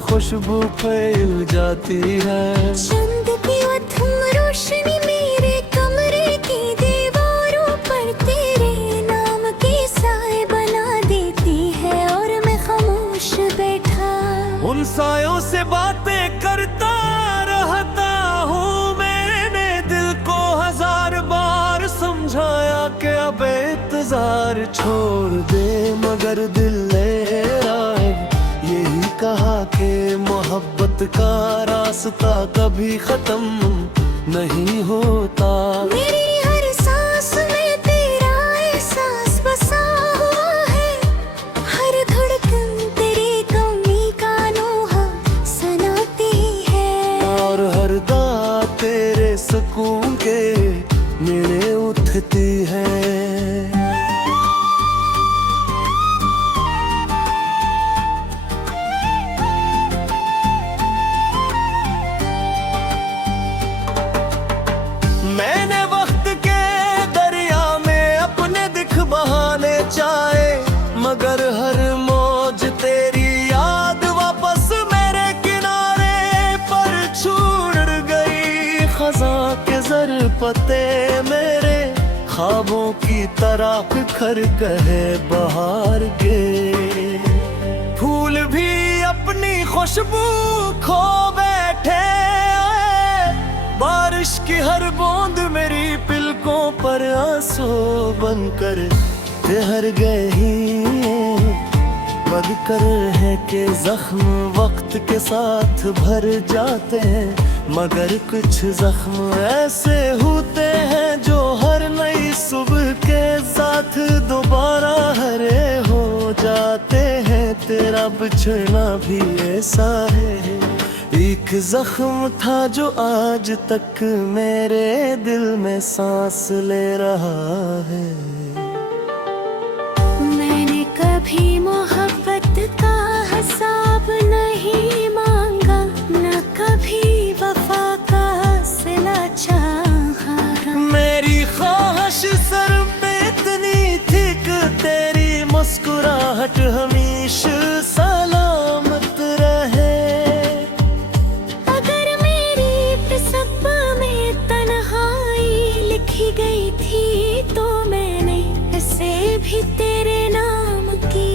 खुशबू फैल जाती है। चंद की अधम रोशनी मेरे कमरे की दीवारों पर तेरे नाम की साए बना देती है और मैं खामोश बैठा उन सायों से बातें करता रहता हूँ। मैंने दिल को 1000 बार समझाया कि अब इंतजार छोड़ दे, मगर दिल ले आए यही कहा कि मोहब्बत का रास्ता कभी खत्म नहीं होता। मेरी हर सांस में तेरा एहसास बसा हुआ है, हर धड़कन तेरी कमी का नोहा सुनाती है और हर दात तेरे सुकून के मेरे उठती है। मैंने वक्त के दरिया में अपने दिख बहाने चाहे, मगर हर मौज तेरी याद वापस मेरे किनारे पर छूट गई। खज़ां के ज़रपते मेरे ख्वाबों की तरह बिखर गए बहार के। फूल भी अपनी खुशबू खो बैठे, बारिश की हर बूंद मेरी पलकों पर आंसू बनकर ठहर गई। बदकर है कि जख्म वक्त के साथ भर जाते हैं, मगर कुछ जख्म ऐसे होते हैं जो हर नई सुबह के साथ दोबारा हरे हो जाते हैं। तेरा बिछड़ना भी ऐसा है, एक जख्म था जो आज तक मेरे दिल में सांस ले रहा है। मैंने कभी मोहब्बत का हिसाब नहीं मांगा, न कभी वफा का सिला चाहा। मेरी ख्वाहिश सर पे इतनी थी कि तेरी मुस्कुराहट हमेशा सलामत रहे। गई थी तो मैंने इसे भी तेरे नाम की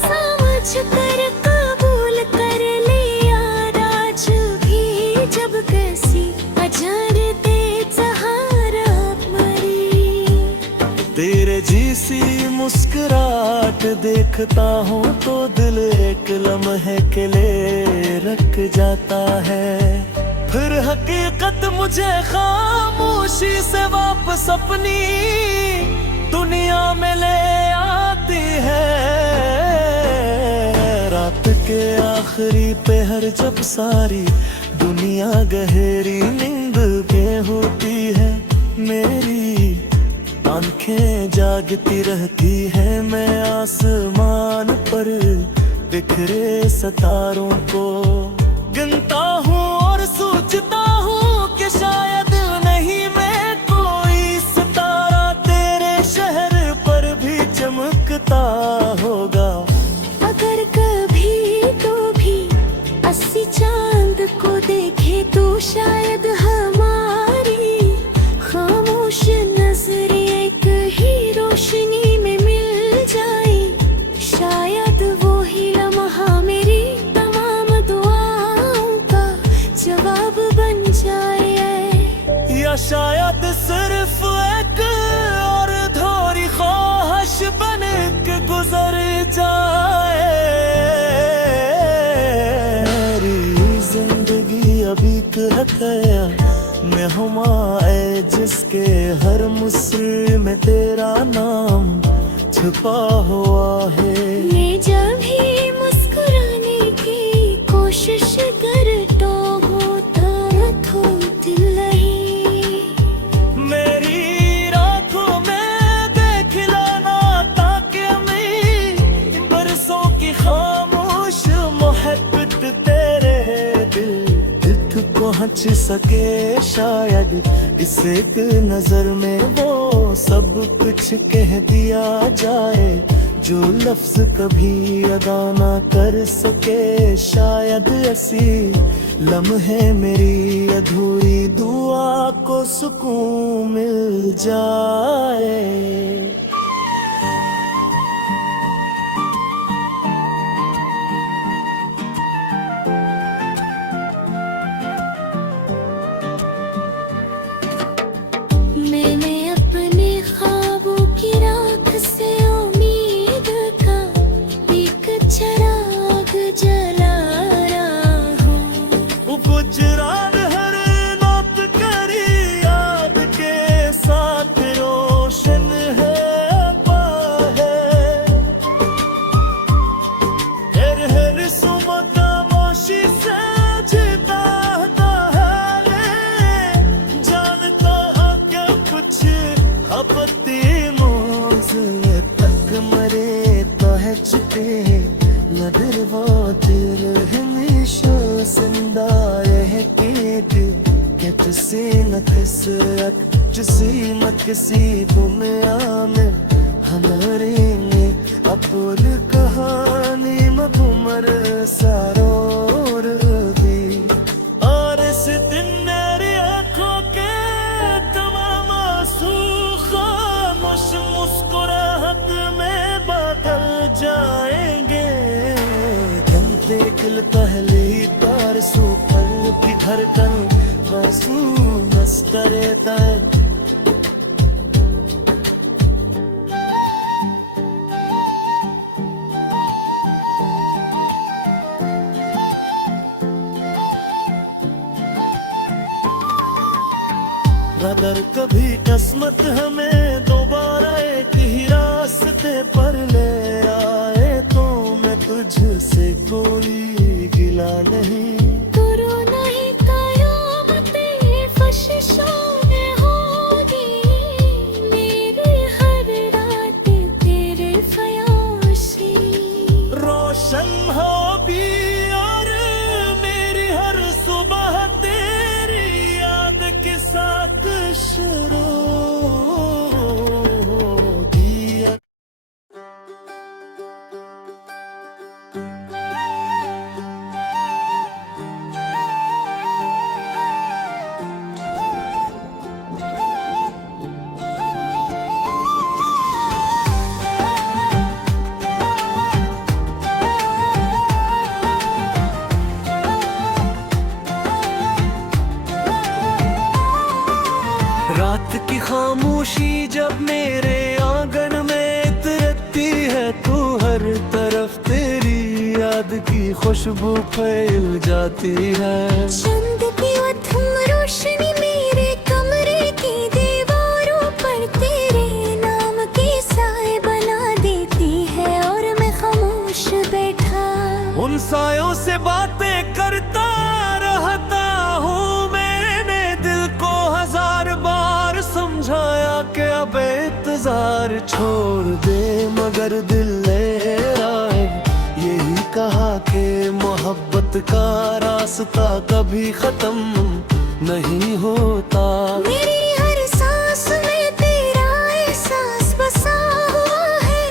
समझ कर कबूल कर लिया। आज भी जब कैसी अजरते सहारा मरी, तेरे जैसी मुस्कुराहट देखता हूँ तो दिल एक लम्हे के लिए रख जाता है। फिर हकीकत मुझे खामोशी से वापस अपनी दुनिया में ले आती है। रात के आखिरी पहर जब सारी दुनिया गहरी नींद में होती है, मेरी आंखें जागती रहती है। मैं आसमान पर बिखरे सितारों को गिनता हूँ और सोचता हूँ कि शायद नहीं मैं कोई सितारा तेरे शहर पर भी चमकता होगा। अगर कभी तो भी 80 चांद को देखे तो शायद हमारी खामोश नजर एक ही रोशनी में मिल जाए। शायद वो ही लम्हा मेरी जवाब बन जाए, या शायद सिर्फ एक और धोरी ख्वाहिश बन के गुजर जाए। मेरी जिंदगी अभी गया मैं हुमाए जिसके हर मुस्र में तेरा नाम छुपा हुआ है। मैं जब भी मुस्कुराने की कोशिश करता हूँ तो दिल नहीं। मेरी रातों में देख लाना ताकि मैं बरसों की खामोश मोहब्बत तेरे दिल तक पहुँच सके। शायद इस एक नजर में वो सब कुछ कह दिया जाए जो लफ्ज कभी अदा ना कर सके शायद ऐसी लम्हे मेरी अधूरी दुआ को सुकून मिल जाए। मैंने अपने ख्वाबों की राख से उम्मीद का एक चिराग जला रहा हूँ। गुजरात हर रात करी याद के साथ रोशन है हर सुमत मोशी से जीता है जानता क्या कुछ आपत्ति मुझे तक मरे तो है छुपे नदर वो तेर हमेशा जिंदा रह के कि तुसी न किसरत जिसी न किसी दुनिया में हमारे में अपुल कहानी मधुमर सरोर दी और इस दिन मेरी आंखों के तमाम आंसू खामोश मुस्कुराहट में बदल जाएंगे। बनते दिल पहली बार सुपर की धड़कन बसू मस्करे तय अगर कभी किस्मत हमें दोबारा एक ही रास्ते पर ले आए तो मैं तुझसे कोई गिला नहीं। करो नहीं कयामतें फ़शिशों में होगी मेरी हर रात तेरे फ़याज़ी रोशन हो भी और मेरी हर सुबह तेरी याद के साथ शुरू होगी। रात की खामोशी जब मेरे आंगन में उतरती है तो हर तरफ तेरी याद की खुशबू फैल जाती है। चंद की मध्यम रोशनी मेरे कमरे की दीवारों पर तेरे नाम के साए बना देती है और मैं खामोश बैठा उन सायों से बातें करता रहता हूँ। मैंने दिल को हजार बार समझाया कि अब इंतजार छोड़ दे मगर दिल ले आए। यही कहा कि मोहब्बत का रास्ता कभी खत्म नहीं होता। मेरी हर सांस में तेरा एहसास बसा हुआ है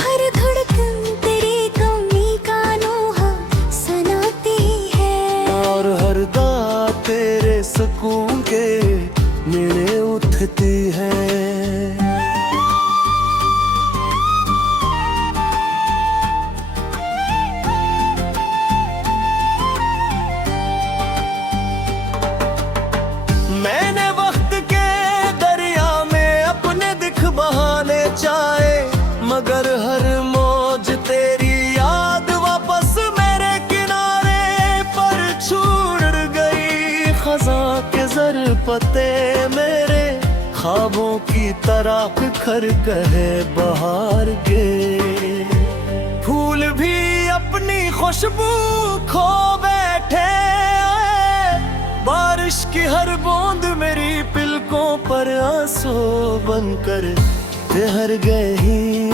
हर धड़कन तेरी कमी का नोहा सुनाती है और हर दात तेरे सुकून के मेरे उठती है। मैंने वक्त के दरिया में अपने दिख बहाने चाहे मगर हर मौज तेरी याद वापस मेरे किनारे पर छूट गई। खजा के जर पते मेरे ख्वाबों की तरह बिखर कहे बहार के फूल भी अपनी खुशबू खो बैठे। बारिश की हर बूंद मेरी पलकों पर आंसू बनकर ठहर गई।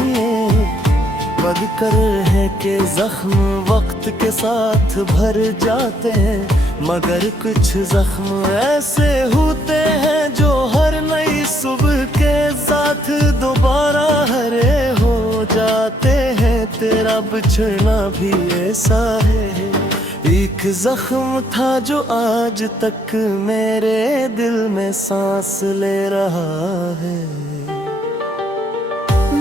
बदकर है कि जख्म वक्त के साथ भर जाते हैं मगर कुछ जख्म ऐसे होते हैं जो हर नई सुबह के साथ दोबारा हरे हो जाते बिछड़ना भी ऐसा है। एक जख्म था जो आज तक मेरे दिल में सांस ले रहा है।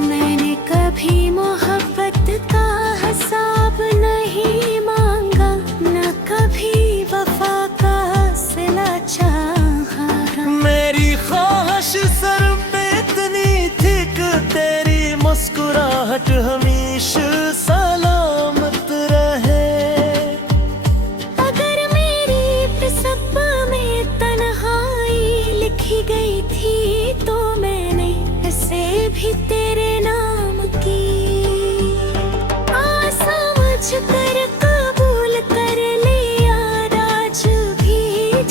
मैंने कभी मोहब्बत का हिसाब नहीं मांगा, न कभी वफा का सिला चाहा। मेरी ख्वाहिश सर पे इतनी थी कि तेरी मुस्कुराहट हमेशा सलामत रहे। अगर मेरी किस्मत में तन्हाई लिखी गई थी तो मैंने इसे भी तेरे नाम की। समझ कर कबूल कर लिया आज भी,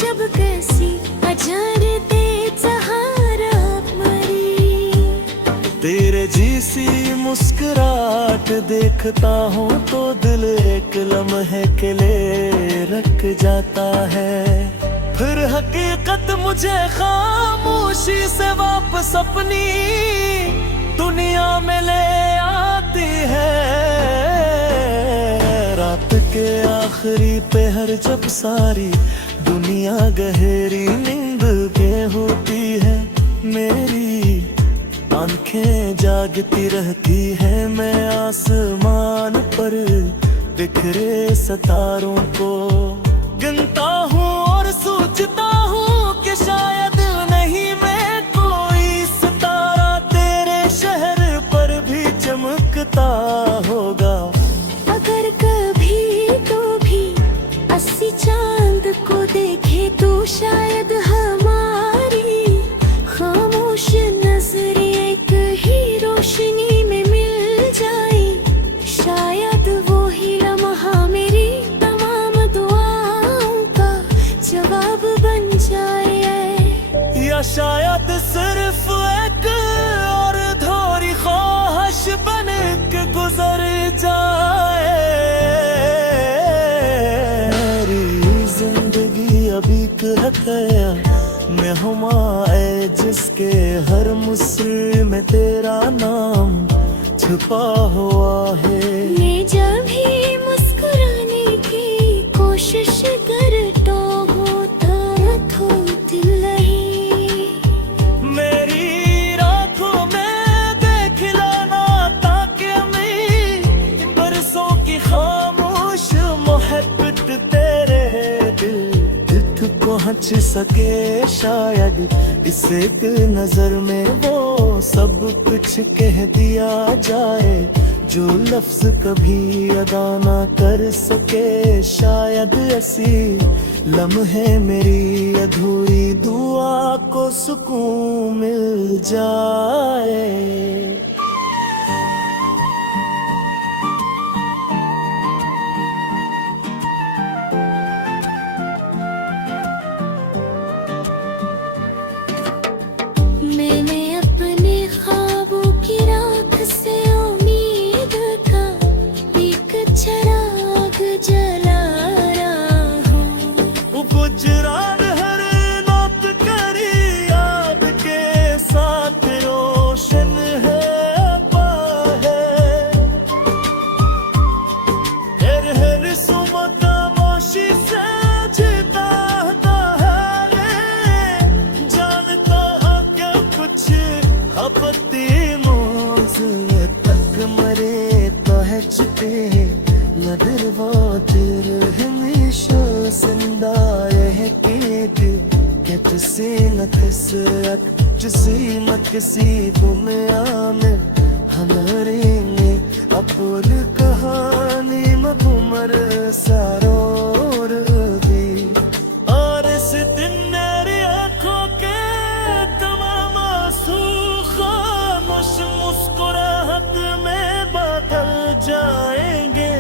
जब कैसी अजरते सहारा मरी। तेरे जैसी मुस्कुराहट देखता हूँ तो दिल एक लम्हे के लिए रख जाता है। फिर हकीकत मुझे खामोशी से वापस अपनी दुनिया में ले आती है। रात के आखिरी पहर जब सारी दुनिया गहरी नींद के होती है, मेरी आंखें जागती रहती है। मैं आसमान पर बिखरे सितारों को गिनता हूँ और सोचता हूँ कि शायद नहीं मैं कोई सितारा तेरे शहर पर भी चमकता होगा। अगर कभी तो भी अस्सी चांद को देखे तो शायद हमारी खामोश नजरें एक ही रोशनी में मिल जाए। शायद वो ही लम्हा मेरी तमाम दुआओं का जवाब बन जाए। या शायद सिर्फ एक और अधूरी ख्वाहिश बन के गुजर जाए। मेरी जिंदगी अभी कहया मैं हुमाए जिसके हर मुस्र में तेरा नाम छुपा हुआ है। मैं जब भी मुस्कुराने की कोशिश करता हूँ तो दिल नहीं। मेरी आँखों में देख लाना ताकि मैं बरसों की खामोश मोहब्बत तेरे दिल तक पहुँच सके। शायद इस एक नजर में वो सब कुछ कह दिया जाए जो लफ्ज कभी अदा ना कर सके। शायद ऐसी लम्हे मेरी अधूरी दुआ को सुकून मिल जाए। मैंने अपने ख्वाबों की राख से उम्मीद का एक चिराग जला रहा हूँ। गुजरात हर रात करी याद के साथ रोशन है अपा है। हर सुमत मोशी से जिताता है। जानता हूँ क्या कुछ आपत्ति मौजूद तक मरे तो है छुपे नजर वातिर हमेशा जिंदा रह के किसी न किसरत किसी न किसी दुनिया में हमारे में अपुर कहानी मधुमर सरोर दी। और इस दिन मेरी आँखों के तमाम आंसू खामोश मुस्कुराहट में बदल जाएंगे।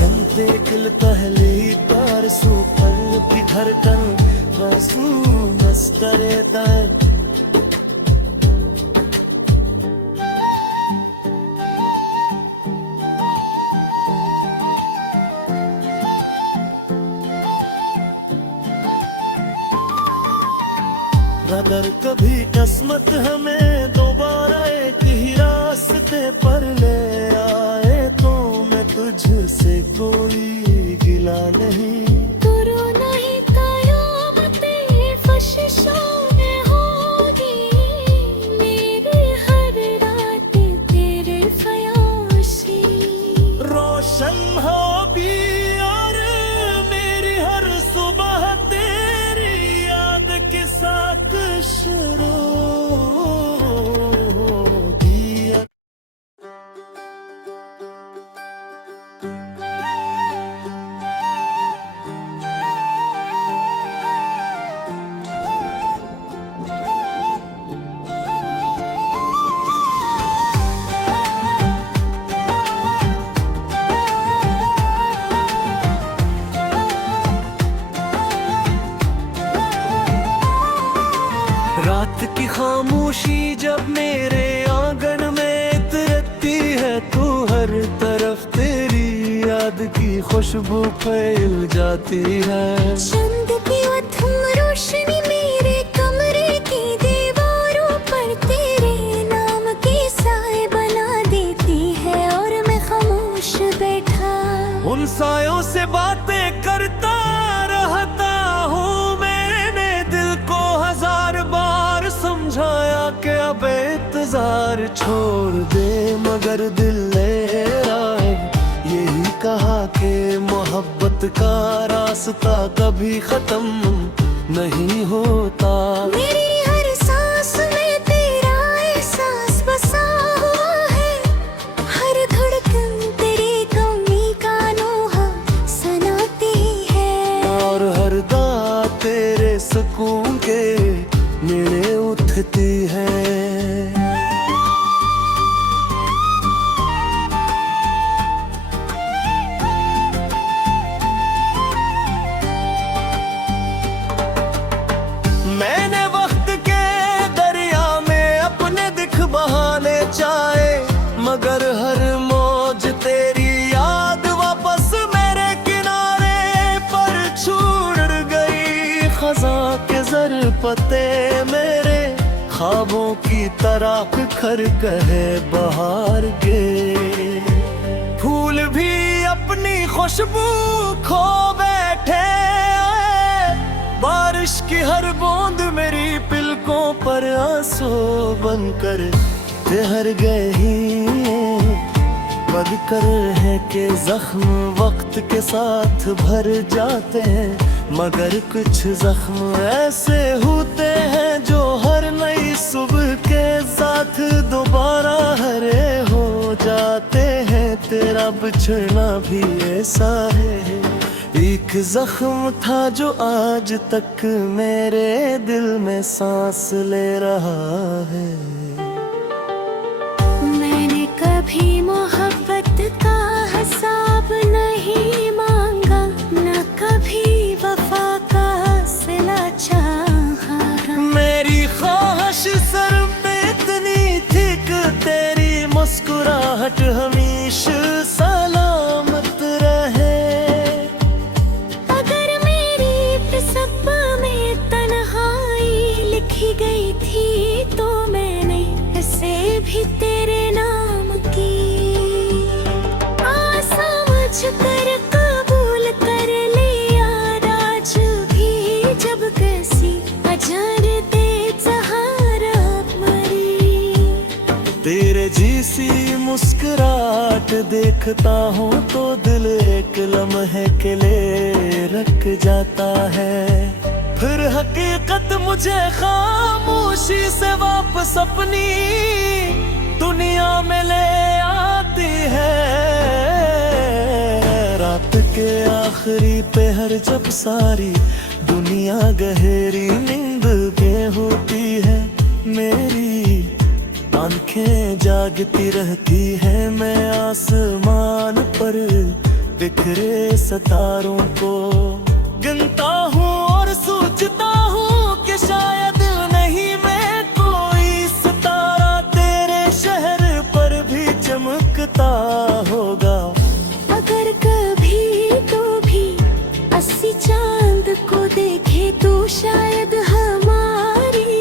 बनते दिल पहली बार सू पल की धड़कन बसू बस करे दाएं। अगर कभी किस्मत हमें दोबारा एक ही रास्ते पर ले आए तो खुशबू फैल जाती है। चंद की अधम रोशनी मेरे कमरे की दीवारों पर तेरे नाम की साए बना देती है और मैं खामोश बैठा उन सायों से बातें करता रहता हूँ। मैंने दिल को 1000 बार समझाया कि अब इंतजार छोड़ दे, मगर दिल ले आए यही कहा कि मोहब्बत का रास्ता कभी खत्म नहीं होता। मेरी हर सांस में तेरा एहसास बसा हुआ है, हर धड़कन तेरी कमी का नोहा सुनाती है और हर दात तेरे सुकून के मेरे उठती है। मैंने वक्त के दरिया में अपने दिख बहाने चाहे, मगर हर मौज तेरी याद वापस मेरे किनारे पर छूट गई। खज़ां के ज़रपते मेरे ख्वाबों की तरह बिखर गए बहार के। फूल भी अपनी खुशबू खो बैठे, बारिश की हर बूंद मेरी पलकों पर आंसू बनकर ठहर गई। बदकर है कि जख्म वक्त के साथ भर जाते हैं, मगर कुछ जख्म ऐसे होते हैं जो हर नई सुबह के साथ दोबारा हरे हो जाते हैं। तेरा बिछड़ना भी ऐसा है, एक जख्म था जो आज तक मेरे दिल में सांस ले रहा है। मैंने कभी मोहब्बत का हिसाब नहीं मांगा, न कभी वफा का सिला चाहा। मेरी ख्वाहिश सर पे इतनी थी कि तेरी मुस्कुराहट हमेशा सलामत रहे। लिखी गई थी तो मैंने इसे भी तेरे नाम की समझ कर कबूल कर लिया। आज भी जब कैसी अजरते सहारा मरी, तेरे जैसी मुस्कुराहट देखता हूँ तो दिल एक लम्हे के लिए रख जाता है। फिर हकीकत मुझे खामोशी से वापस अपनी दुनिया में ले आती है। रात के आखिरी पहर जब सारी दुनिया गहरी नींद में होती है, मेरी आंखें जागती रहती है। मैं आसमान पर बिखरे सितारों को गिनता हूँ और सोचता हूँ कि शायद नहीं मैं कोई सितारा तेरे शहर पर भी चमकता होगा। अगर कभी तो भी 80 चांद को देखे तो शायद हमारी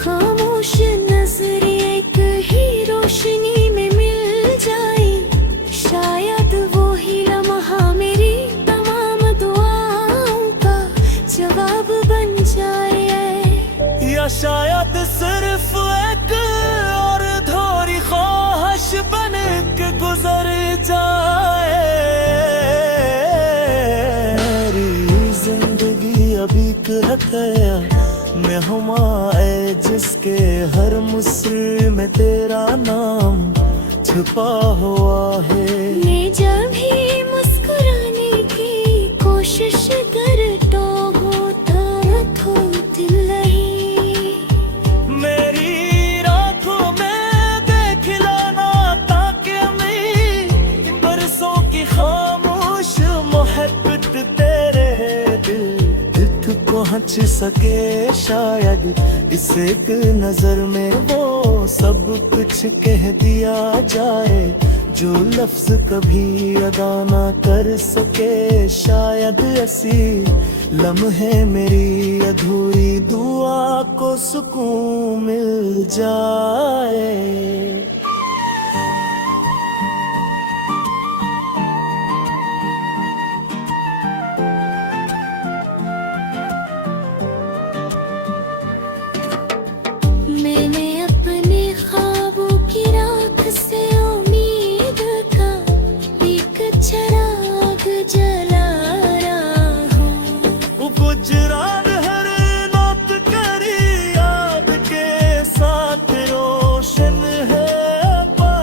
खामोश नजर एक ही रोशनी में मिल जाए। शायद वो ही लम्हा मेरी जवाब बन जाए, या शायद सिर्फ एक और धोरी ख्वाहिश बन के गुजर जाए। मेरी जिंदगी अभी कहता मैं हुमाए जिसके हर मुस्र में तेरा नाम छुपा हुआ है। मैं जब भी मुस्कुराने की कोशिश करता हूँ तो दिल नहीं। मेरी रातों में देख लाना ताकि मैं बरसों की खामोश मोहब्बत तेरे दिल पहुँच सके। शायद इस एक नजर में वो सब कुछ कह दिया जाए जो लफ्ज कभी अदा ना कर सके शायद ऐसी लम्हे मेरी अधूरी दुआ को सुकून मिल जाए। मैंने अपने ख्वाबों की राख से उम्मीद का एक चिराग जलाया हूँ। गुजरात हर रात करी याद के साथ रोशन है पा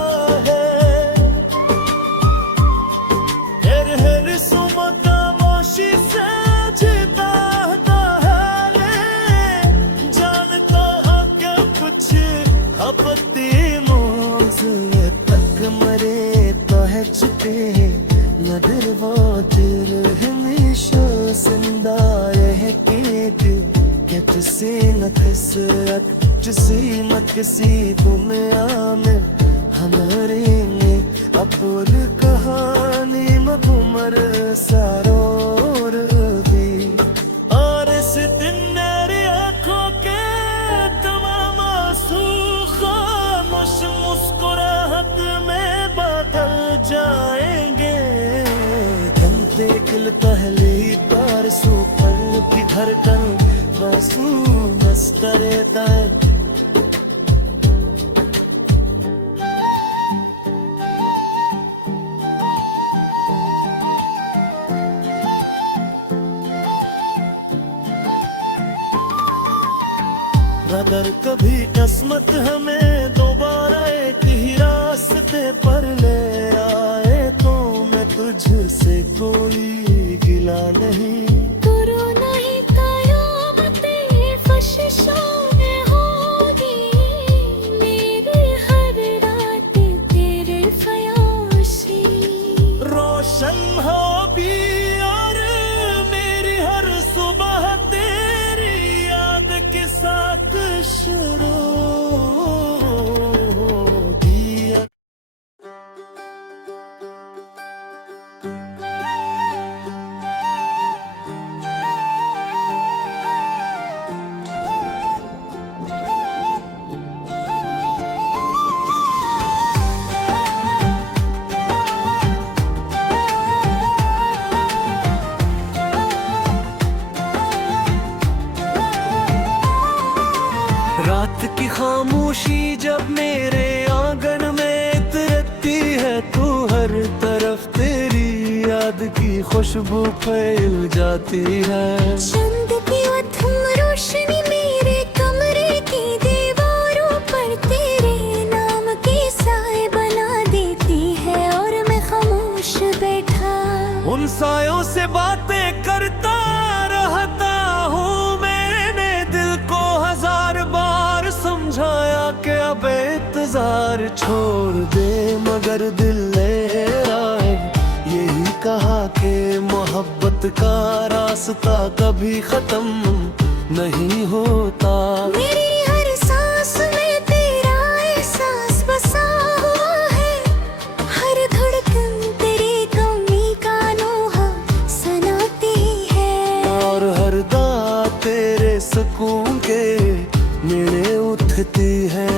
है। हर सुमत मोशी से जीता है जानता है कुछ आपत्ति मौजूद तक मरे तो है छुपे नदर वातिर हमेशा जिंदा रह कैद के तुझसे न कसरत जिसी मत किसी दुनिया में हमारे में अपुर कहानी मधुमर सरोर भी और इस दिन मेरी आंखों के तमाम आंसू खामोश मुस्कुराहट में बदल जाएंगे। बनते किल पहली तार सू पल की धड़कन बसू बस करे दाएं। अगर कभी किस्मत हमें दोबारा एक ही रास्ते पर ले आए तो मैं तुझसे कोई गिला नहीं। गुरु नहीं कयामतें फ़शिशों में होगी मेरी हर रात तेरे फ़याज़ी रोशन होगी और मेरी हर सुबह तेरी याद के साथ शुरू होगी। रात की खामोशी जब मेरे आंगन में उतरती है तो हर तरफ तेरी याद की खुशबू फैल जाती है। चंद की अधम रोशनी मेरे कमरे की दीवारों पर तेरे नाम के साए बना देती है और मैं खामोश बैठा उन सायों से बातें करता रहता हूँ। मैंने दिल को हजार बार समझाया कि अब इंतजार छोड़ दे मगर दिल ले आए। यही कहा कि मोहब्बत का रास्ता कभी खत्म नहीं होता। मेरी हर सांस में तेरा एहसास बसा हुआ है हर धड़कन तेरी कमी का नोहा सुनाती है और हर दात तेरे सुकून के मेरे उठती है।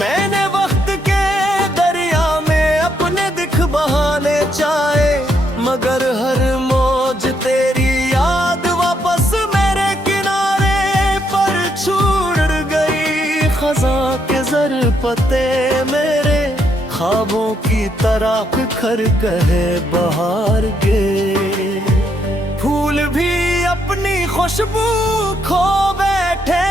मैंने वक्त के दरिया में अपने दिख बहाने चाहे मगर हर मौज तेरी याद वापस मेरे किनारे पर छूट गई। खजा के जर पते मेरे ख्वाबों की तरह बिखर गए बहार के फूल भी अपनी खुशबू खो बैठे।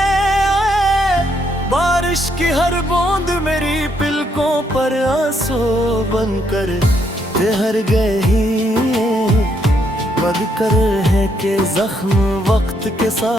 बारिश की हर बूंद मेरी पलकों पर आंसू बनकर ठहर गई। बदकर है कि जख्म वक्त के साथ